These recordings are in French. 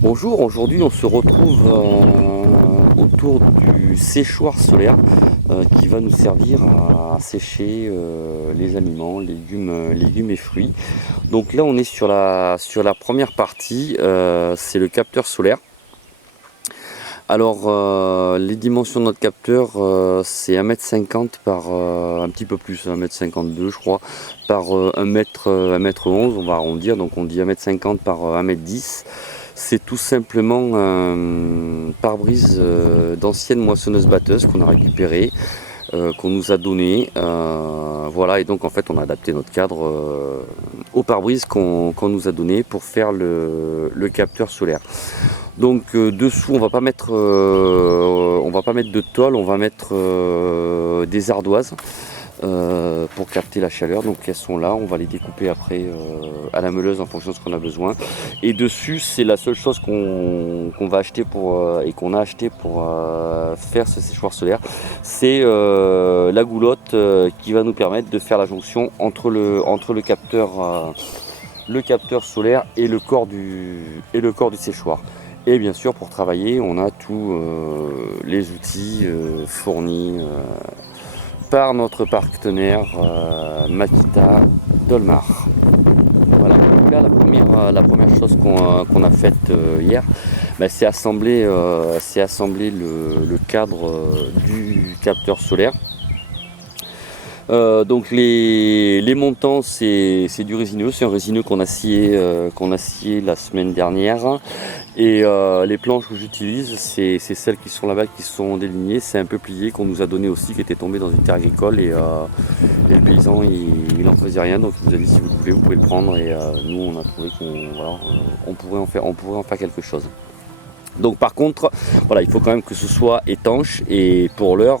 Bonjour, aujourd'hui on se retrouve autour du séchoir solaire qui va nous servir à sécher les aliments, légumes et fruits. Donc là on est sur la première partie, c'est le capteur solaire. Alors les dimensions de notre capteur c'est 1,50 m par un petit peu plus, 1,52 m je crois, par 1 m 11, on va arrondir, donc on dit 1,50 m par 1,10 m. C'est tout simplement un pare-brise d'ancienne moissonneuse-batteuse qu'on a récupéré, qu'on nous a donné. Voilà, et donc en fait on a adapté notre cadre au pare-brise qu'on nous a donné pour faire le capteur solaire. Donc dessous on va pas mettre de tôle, on va mettre des ardoises pour capter la chaleur. Donc elles sont là, on va les découper après à la meuleuse en fonction de ce qu'on a besoin. Et dessus c'est la seule chose qu'on va acheter et qu'on a acheté pour faire ce séchoir solaire, c'est la goulotte qui va nous permettre de faire la jonction entre le capteur solaire et le corps du séchoir. Et bien sûr pour travailler on a tous les outils fournis par notre partenaire Makita Dolmar. Voilà, donc là la première chose qu'on a faite hier, c'est assembler le cadre du capteur solaire. Donc les montants c'est du résineux, c'est un résineux qu'on a scié la semaine dernière. Et les planches que j'utilise, c'est celles qui sont là-bas, qui sont délignées. C'est un peu plié qu'on nous a donné aussi, qui était tombé dans une terre agricole. Et le paysan, il n'en faisait rien. Donc il nous a dit si vous pouvez le prendre. Et nous, on a trouvé qu'on pourrait en faire quelque chose. Donc par contre, voilà, il faut quand même que ce soit étanche. Et pour l'heure,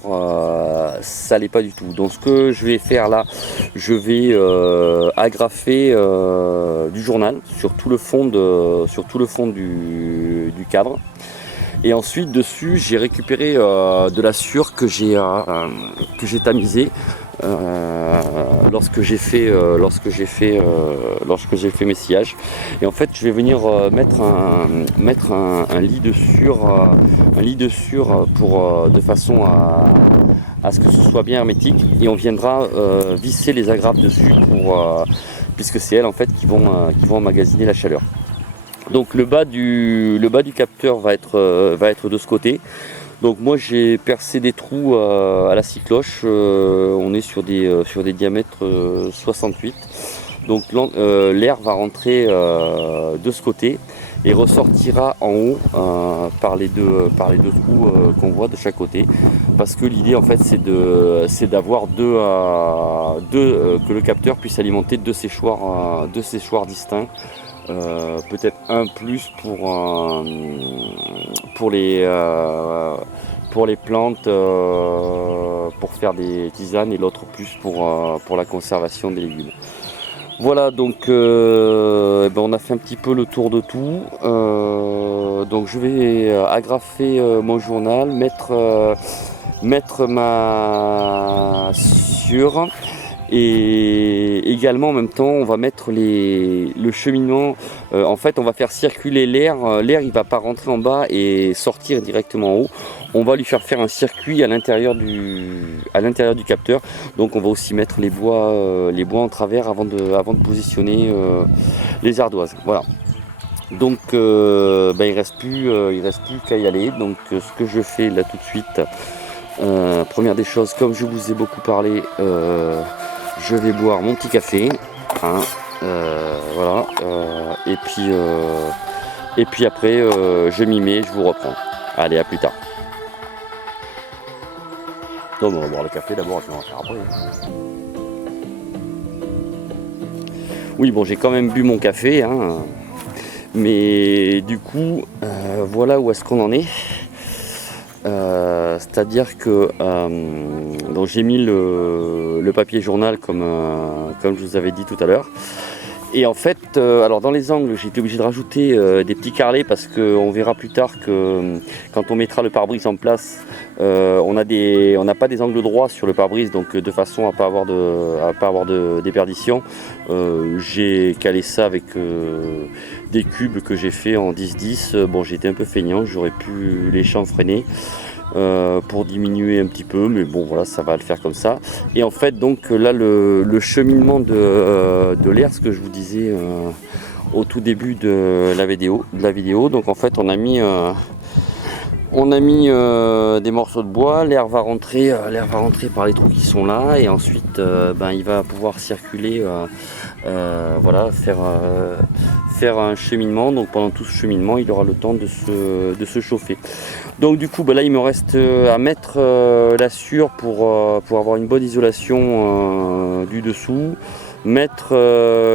ça l'est pas du tout. Donc ce que je vais faire là, je vais agrafer du journal sur tout le fond du cadre. Et ensuite dessus j'ai récupéré de la sueur que j'ai tamisée lorsque j'ai fait mes sillages. Et en fait je vais venir mettre un lit de sueur, de façon à ce que ce soit bien hermétique, et on viendra visser les agrafes dessus puisque c'est elles en fait qui vont emmagasiner la chaleur. Donc le bas du capteur va être de ce côté. Donc moi j'ai percé des trous à la scie cloche, on est sur des diamètres 68. Donc l'air va rentrer de ce côté et ressortira en haut par les deux trous qu'on voit de chaque côté. Parce que l'idée en fait c'est d'avoir que le capteur puisse alimenter deux séchoirs distincts. Peut-être un plus pour les plantes, pour faire des tisanes, et l'autre plus pour la conservation des légumes. Voilà, donc on a fait un petit peu le tour de tout. Donc je vais agrafer mon journal, mettre ma sueur. Et également en même temps on va mettre le cheminement, en fait on va faire circuler l'air, il va pas rentrer en bas et sortir directement en haut, on va lui faire un circuit à l'intérieur du capteur. Donc on va aussi mettre les bois en travers avant de positionner les ardoises. Voilà. Donc il reste plus qu'à y aller. Donc ce que je fais là tout de suite, première des choses, comme je vous ai beaucoup parlé, je vais boire mon petit café, hein, voilà, et puis après je m'y mets, je vous reprends. Allez, à plus tard. Non, on va boire le café d'abord, et puis on va faire après. Oui, bon, j'ai quand même bu mon café, hein, mais du coup, voilà où est-ce qu'on en est. C'est-à-dire que donc j'ai mis le papier journal comme je vous avais dit tout à l'heure, Et en fait, alors dans les angles, j'ai été obligé de rajouter des petits carrelets parce qu'on verra plus tard que quand on mettra le pare-brise en place, on n'a pas des angles droits sur le pare-brise, donc de façon à pas avoir de déperdition. J'ai calé ça avec des cubes que j'ai fait en 10-10. Bon, j'ai été un peu feignant, j'aurais pu les chanfreiner. Pour diminuer un petit peu, mais bon voilà, ça va le faire comme ça. Et en fait donc là le cheminement de l'air, ce que je vous disais au tout début de la vidéo, donc en fait on a mis des morceaux de bois, l'air va rentrer par les trous qui sont là, et ensuite il va pouvoir circuler, voilà, faire un cheminement. Donc pendant tout ce cheminement, il aura le temps de se chauffer. Donc du coup, là il me reste à mettre la sûre pour avoir une bonne isolation du dessous, mettre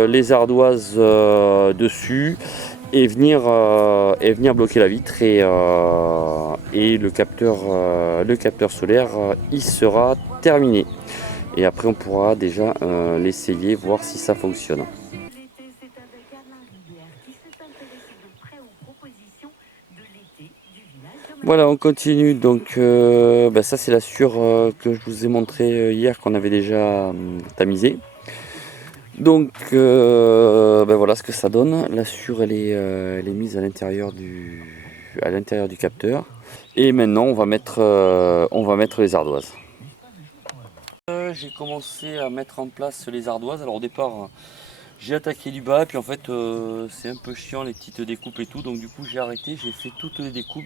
les ardoises dessus, et venir bloquer la vitre, et le capteur solaire il sera terminé. Et après on pourra déjà l'essayer, voir si ça fonctionne. Voilà, on continue. Donc ça c'est la sûre que je vous ai montré hier, qu'on avait déjà tamisée. Donc voilà ce que ça donne. La sûre elle est mise à l'intérieur du capteur. Et maintenant on va mettre les ardoises. J'ai commencé à mettre en place les ardoises. Alors au départ j'ai attaqué du bas, puis en fait c'est un peu chiant les petites découpes et tout, donc du coup j'ai arrêté, j'ai fait toutes les découpes,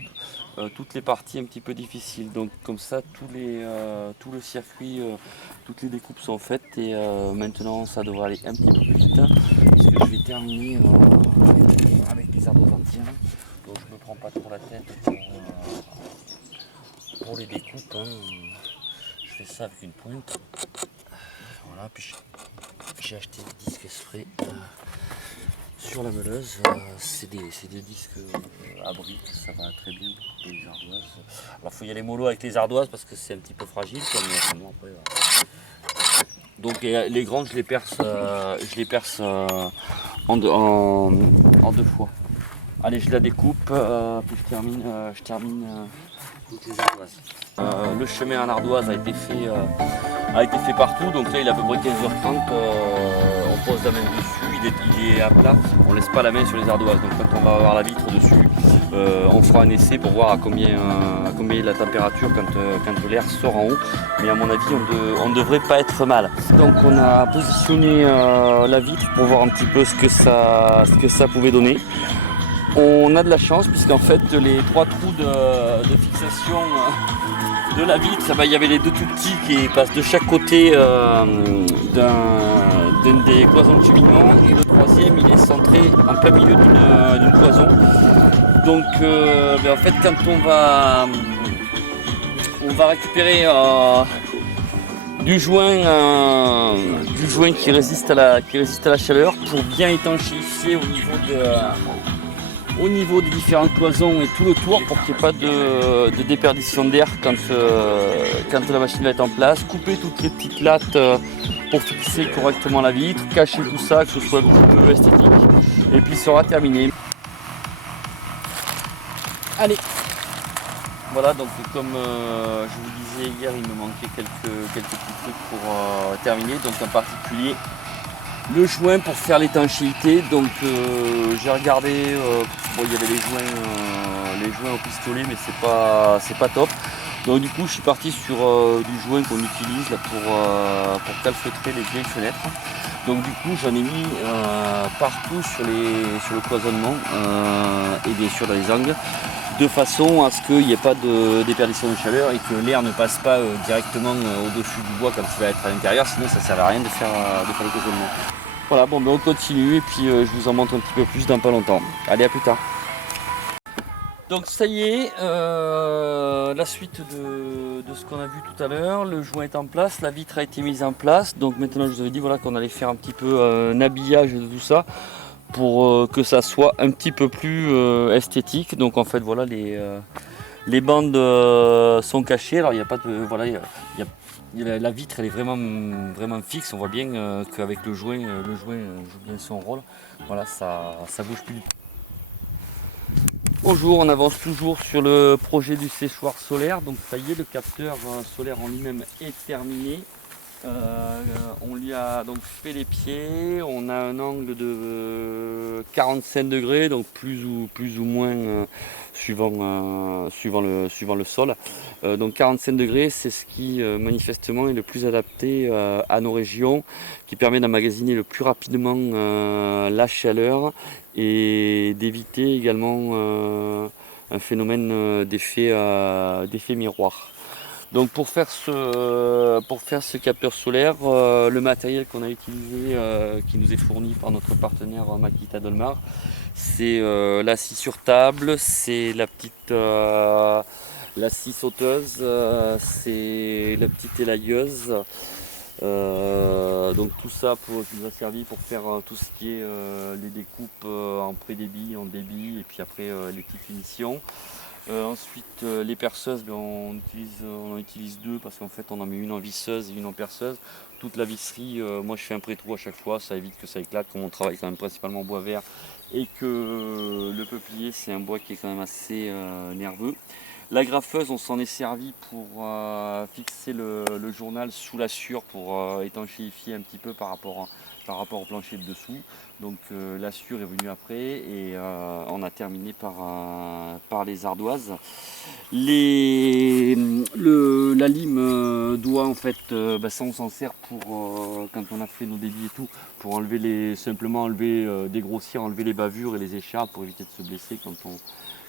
toutes les parties un petit peu difficiles. Donc comme ça tout le circuit, toutes les découpes sont faites, et maintenant ça devrait aller un petit peu plus vite, parce que je vais terminer avec les ardoises entières. Donc je me prends pas trop la tête pour les découpes, hein. Je fais ça avec une pointe. Voilà, puis j'ai acheté des disques spray sur la meuleuse. C'est des disques à briques, ça va très bien pour les ardoises. Alors il faut y aller mollo avec les ardoises parce que c'est un petit peu fragile comme moi après. Donc les grandes je les perce en deux fois. Allez, je la découpe, puis je termine toutes les ardoises. Le chemin en ardoise a été fait partout, donc là il est à peu près 15h30, on pose la main dessus, il est à plat, on laisse pas la main sur les ardoises. Donc quand on va avoir la vitre dessus, on fera un essai pour voir à combien est la température quand l'air sort en haut, mais à mon avis on ne devrait pas être mal. Donc on a positionné la vitre pour voir un petit peu ce que ça pouvait donner. On a de la chance puisqu'en fait les trois trous de fixation de la vitre, il y avait les deux tout petits qui passent de chaque côté d'une des cloisons de cheminement, et le troisième il est centré en plein milieu d'une cloison. Donc en fait quand on va récupérer du joint qui résiste à la chaleur pour bien étanchéifier au niveau des différentes cloisons et tout le tour, pour qu'il n'y ait pas de déperdition d'air quand la machine va être en place. Couper toutes les petites lattes pour fixer correctement la vitre, cacher tout ça, que ce soit un petit peu esthétique, et puis ça sera terminé. Allez, voilà, donc comme je vous disais hier, il me manquait quelques petits trucs pour terminer, donc en particulier le joint pour faire l'étanchéité. Donc j'ai regardé, il y avait les joints au pistolet, mais c'est pas top. Donc du coup je suis parti sur du joint qu'on utilise là, pour calfeutrer les vieilles fenêtres. Donc du coup j'en ai mis partout sur le cloisonnement et bien sûr dans les angles, de façon à ce qu'il n'y ait pas de déperdition de chaleur et que l'air ne passe pas directement au-dessus du bois quand il va être à l'intérieur, sinon ça ne sert à rien de faire le cloisonnement. Voilà, bon on continue, et puis je vous en montre un petit peu plus dans pas longtemps. Allez, à plus tard. Donc ça y est, la suite de ce qu'on a vu tout à l'heure, le joint est en place, la vitre a été mise en place. Donc maintenant je vous avais dit voilà, qu'on allait faire un petit peu un habillage de tout ça pour que ça soit un petit peu plus esthétique. Donc en fait voilà, les bandes sont cachées. Alors il n'y a pas de, voilà, il y a La vitre elle est vraiment fixe, on voit bien qu'avec le joint joue bien son rôle. Voilà, ça bouge plus du tout. Bonjour, on avance toujours sur le projet du séchoir solaire. Donc ça y est, le capteur solaire en lui-même est terminé. On lui a donc fait les pieds, on a un angle de 45 degrés, donc plus ou moins suivant le sol. Donc 45 degrés, c'est ce qui manifestement est le plus adapté à nos régions, qui permet d'emmagasiner le plus rapidement la chaleur et d'éviter également un phénomène d'effet miroir. Donc pour faire ce capteur solaire, le matériel qu'on a utilisé, qui nous est fourni par notre partenaire Makita Dolmar, c'est la scie sur table, c'est la scie sauteuse, c'est la petite élailleuse. Donc tout ça qui nous a servi pour faire tout ce qui est les découpes en pré-débit, en débit et puis après les petites finitions. Ensuite, les perceuses, on en utilise deux parce qu'en fait on en met une en visseuse et une en perceuse. Toute la visserie, moi je fais un pré-trou à chaque fois, ça évite que ça éclate, comme on travaille quand même principalement en bois vert et que le peuplier c'est un bois qui est quand même assez nerveux. La graffeuse, on s'en est servi pour fixer le journal sous la sûre pour étanchéifier un petit peu par rapport au plancher de dessous. Donc la sûre est venue après et on a terminé par les ardoises. La lime doit en fait, ça on s'en sert pour quand on a fait nos débits et tout, pour simplement enlever, dégrossir, enlever les bavures et les écharpes pour éviter de se blesser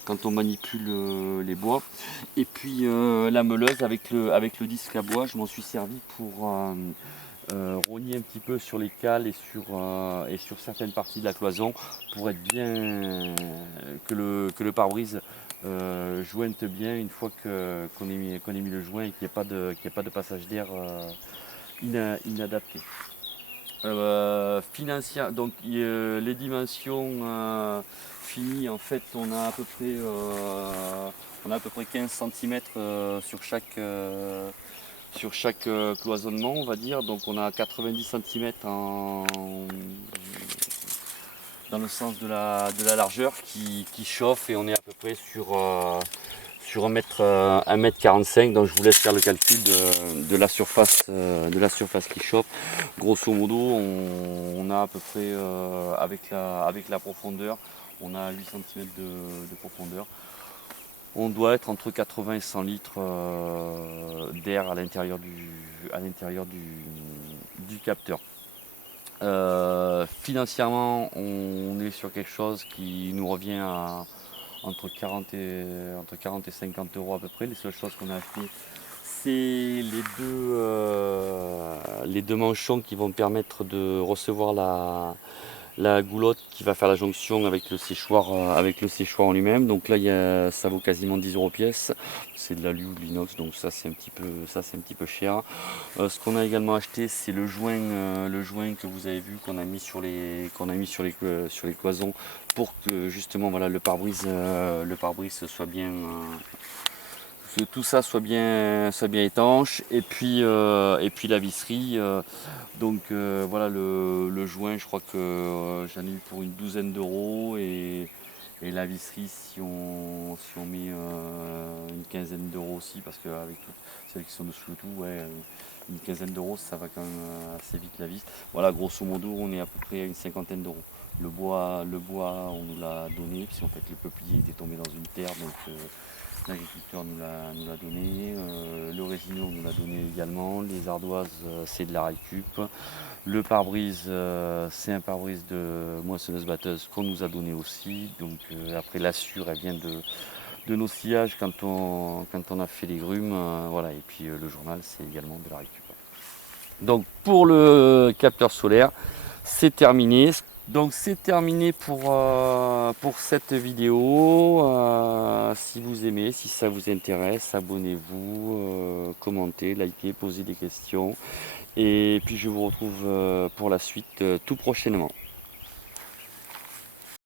quand on manipule les bois. Et puis la meuleuse avec le disque à bois, je m'en suis servi pour rogner un petit peu sur les cales et sur certaines parties de la cloison pour être bien que le pare-brise jointe bien une fois qu'on ait mis le joint et qu'il n'y ait pas de passage d'air inadapté. Financière, donc les dimensions finies, en fait on a à peu près 15 cm sur chaque cloisonnement, on va dire. Donc on a 90 cm dans le sens de la largeur qui chauffe et on est à peu près sur 1 m 45. Donc je vous laisse faire le calcul de la surface qui chauffe. Grosso modo, on a à peu près avec la profondeur, on a 8 cm de profondeur. On doit être entre 80 et 100 litres d'air à l'intérieur du capteur. Financièrement, on est sur quelque chose qui nous revient à entre 40 et 50 euros à peu près. Les seules choses qu'on a achetées, c'est les deux manchons qui vont permettre de recevoir la goulotte qui va faire la jonction avec le séchoir en lui-même. Donc là, ça vaut quasiment 10 euros pièce. C'est de l'alu ou de l'inox, donc ça c'est un petit peu cher. Ce qu'on a également acheté, c'est le joint que vous avez vu qu'on a mis sur les cloisons pour que justement voilà le pare-brise soit bien que tout ça soit bien étanche et puis la visserie. Donc voilà le joint, je crois que j'en ai eu pour une douzaine d'euros et la visserie si on met une quinzaine d'euros aussi parce qu'avec toutes celles qui sont dessous le tout, ouais, une quinzaine d'euros ça va quand même assez vite la vis. Voilà, grosso modo on est à peu près à une cinquantaine d'euros. Le bois on nous l'a donné, parce qu'en fait le peuplier était tombé dans une terre, donc l'agriculteur nous l'a donné. Le résineux on nous l'a donné également. Les ardoises c'est de la récup. Le pare-brise c'est un pare-brise de moissonneuse-batteuse qu'on nous a donné aussi. Donc après la sûre elle vient de nos sillages quand on a fait les grumes. Voilà. Et puis le journal c'est également de la récup. Donc pour le capteur solaire, c'est terminé. Donc c'est terminé pour cette vidéo. Si vous aimez, si ça vous intéresse, abonnez-vous, commentez, likez, posez des questions. Et puis je vous retrouve pour la suite tout prochainement.